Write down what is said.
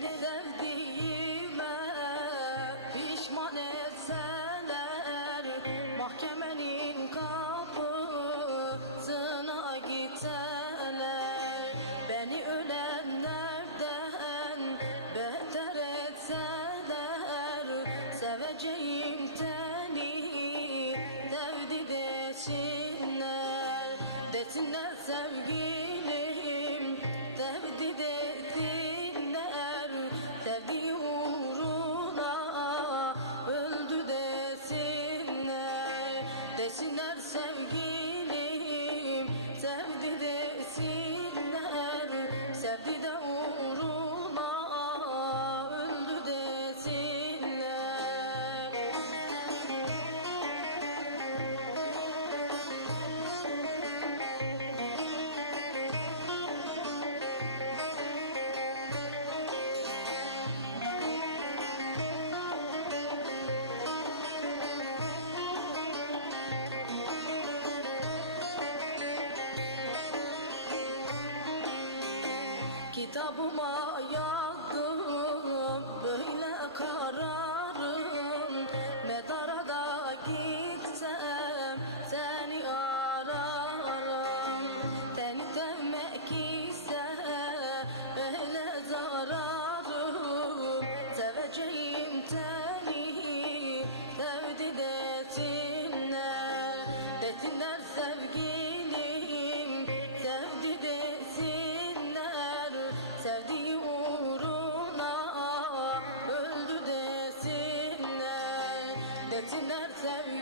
Beni sevdiğime pişman etseler Mahkemenin kapısına gitseler Beni ölenlerden beter etseler Seveceğim seni sevdi desinler Desinler sevgilim sevdi desinler Kitabıma yaz için her sevgi